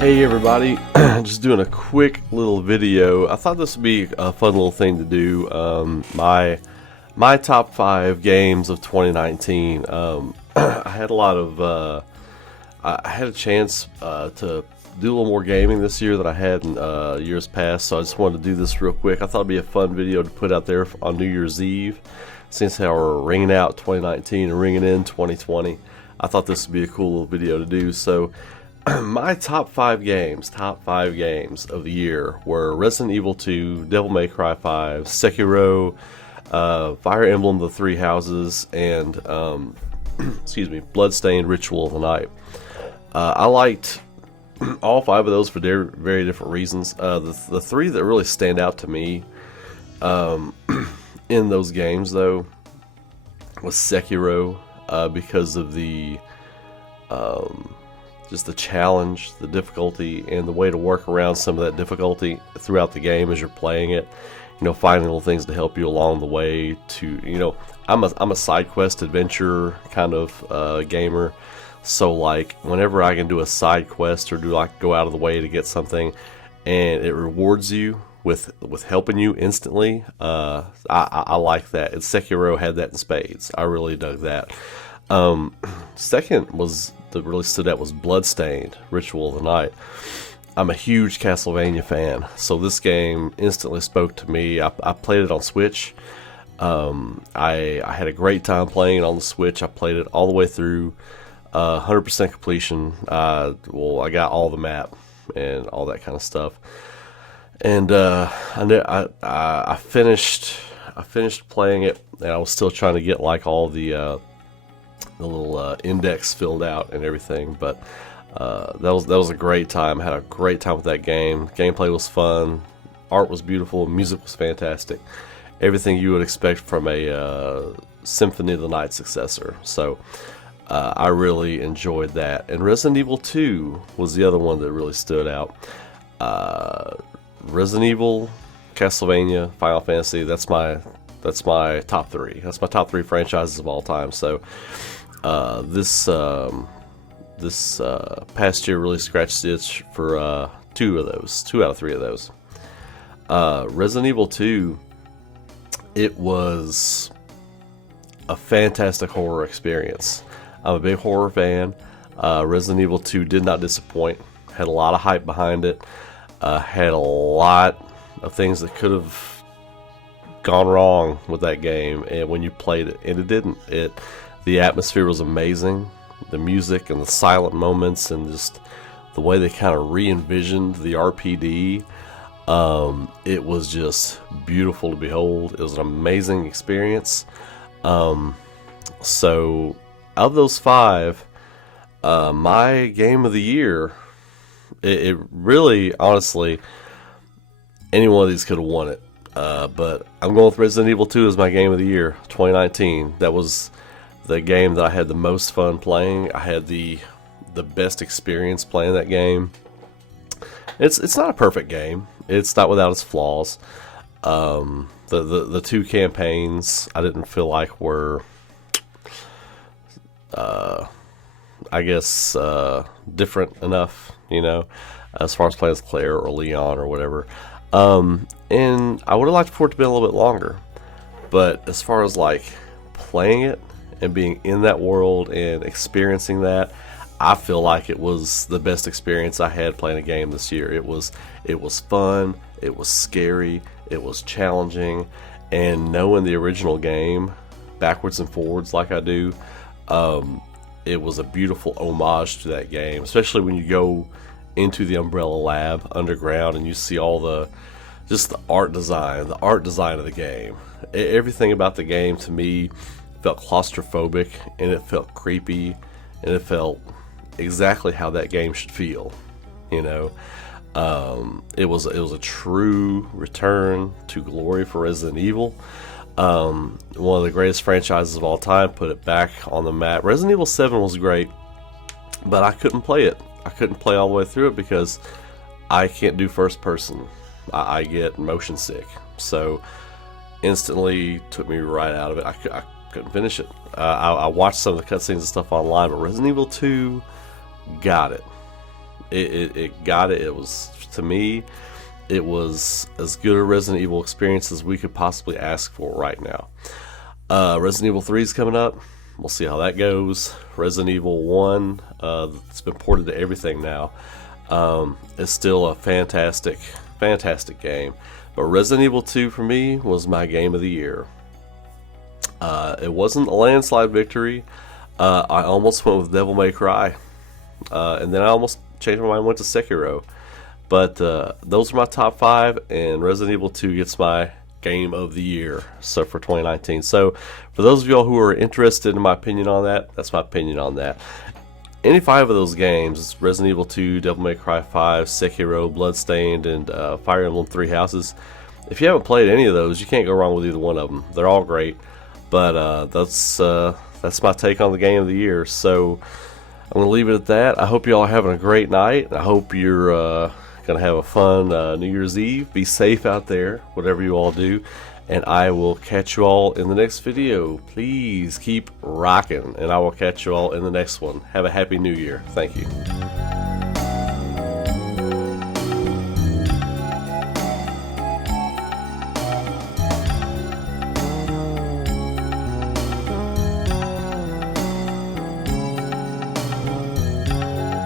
Hey everybody, just doing a quick little video. I thought this would be a fun little thing to do. My top 5 games of 2019. I had a lot of I had a chance to do a little more gaming this year than I had in years past, so I just wanted to do this real quick. I thought it'd be a fun video to put out there on New Year's Eve, since how we're ringing out 2019 and ringing in 2020. I thought this would be a cool little video to do. So my top 5 games of the year were Resident Evil 2, Devil May Cry 5, Sekiro, Fire Emblem The Three Houses, and excuse me, Bloodstained Ritual of the Night. I liked all 5 of those for very different reasons. The 3 that really stand out to me in those games, though, was Sekiro, because of the just the challenge, the difficulty, and the way to work around some of that difficulty throughout the game as you're playing it. You know, finding little things to help you along the way. I'm a side quest adventure kind of gamer. So like, whenever I can do a side quest or go out of the way to get something, and it rewards you with helping you instantly, I like that. And Sekiro had that in spades. I really dug that. Second was that really stood out was Bloodstained Ritual of the Night. I'm a huge Castlevania fan, so this game instantly spoke to me. I played it on Switch. I had a great time playing it on the Switch. I played it all the way through, 100% completion. Well, I got all the map and all that kind of stuff. And I finished playing it, and I was still trying to get like all the little index filled out and everything, but that was a great time. Had a great time with that game. Gameplay was fun, art was beautiful, music was fantastic, everything you would expect from a Symphony of the Night successor. So I really enjoyed that. And Resident Evil 2 was the other one that really stood out. Resident Evil, Castlevania, Final Fantasy, that's my top 3. That's my top 3 franchises of all time. So this past year really scratched the itch for 2 out of 3 of those. Resident Evil 2, it was a fantastic horror experience. I'm a big horror fan. Resident Evil 2 did not disappoint. Had a lot of hype behind it. Had a lot of things that could have gone wrong with that game, and when you played it, and it didn't. The atmosphere was amazing. The music and the silent moments, and just the way they kind of re-envisioned the RPD, it was just beautiful to behold. It was an amazing experience. So of those 5, my game of the year, it really, honestly, any one of these could have won it. But I'm going with Resident Evil 2 as my game of the year, 2019. That was the game that I had the most fun playing. I had the best experience playing that game. It's not a perfect game. It's not without its flaws. The 2 campaigns I didn't feel like were, I guess, different enough, as far as playing as Claire or Leon or whatever. And I would have liked for it to be a little bit longer. But as far as like playing it and being in that world and experiencing that, I feel like it was the best experience I had playing a game this year. It was fun, it was scary, it was challenging, and knowing the original game backwards and forwards like I do, it was a beautiful homage to that game, especially when you go into the Umbrella Lab underground and you see all the art design of the game. Everything about the game to me felt claustrophobic, and it felt creepy, and it felt exactly how that game should feel. It was a true return to glory for Resident Evil. One of the greatest franchises of all time, put it back on the map. Resident Evil 7 was great, but I couldn't play it. I couldn't play all the way through it because I can't do first person. I get motion sick. So instantly took me right out of it. I couldn't finish it. I watched some of the cutscenes and stuff online, but Resident Evil 2 got it. It got it. It was, to me, it was as good a Resident Evil experience as we could possibly ask for right now. Resident Evil 3 is coming up. We'll see how that goes. Resident Evil 1, it's been ported to everything now. It's still a fantastic game. But Resident Evil 2 for me was my game of the year. It wasn't a landslide victory. I almost went with Devil May Cry. And then I almost changed my mind and went to Sekiro. But those are my top 5, and Resident Evil 2 gets my game of the year so for 2019. So for those of y'all who are interested in my opinion on that, that's my opinion on that. Any 5 of those games, Resident Evil 2, Devil May Cry 5, Sekiro, Bloodstained, and Fire Emblem 3 Houses, if you haven't played any of those, you can't go wrong with either one of them. They're all great. But that's my take on the game of the year. So I'm going to leave it at that. I hope you all are having a great night. I hope you're going to have a fun New Year's Eve. Be safe out there, whatever you all do. And I will catch you all in the next video. Please keep rocking, and I will catch you all in the next one. Have a happy New Year. Thank you.